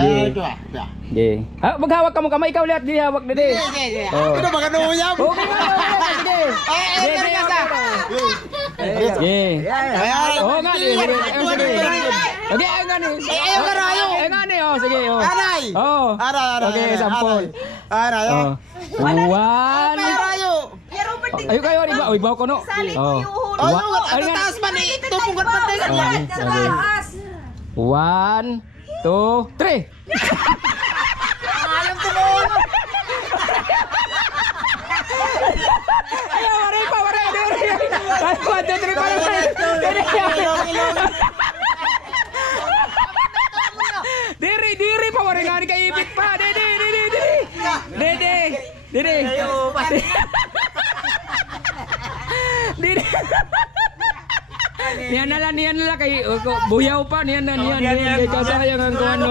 Sige. dua, dua. Sige. Ah, maghawak ka mo kamay ikaw lahat di hawak dede. Sige, sige. Oh. Ano ba kanuyam? Okay na, okay na, sige. Eh, eh, kaya sige, ka. Sige. Ayan. Oo nga, sige, sige. Ayun nga ni. Eh, ayaw ka rayo. Ayun nga ni, oh, sige, oh. Aray. Oh. Aray, aray. Okay, aray, sampol. Aray. Aray. Oh. One. Ay, rayo. Pero pati Ayun kayo, di ba? Uy, bawa ko no. Sali ko Oh. yung huli. Oh, Wa- ano taas man eh. Tupungkat pa tayo. One, two, three. Alam ko mo. Ayaw, waray pa, waray. Waray. One, two, three, pa. Diri, diri pa, waray nga ni kaibit pa. Dede, dede, dede. Dede, dede. Dede. Niyan na lang, niyan na lang kay oh, buyaw pa, niyan na, niyan, niyan, kay kasayang ang kung ano.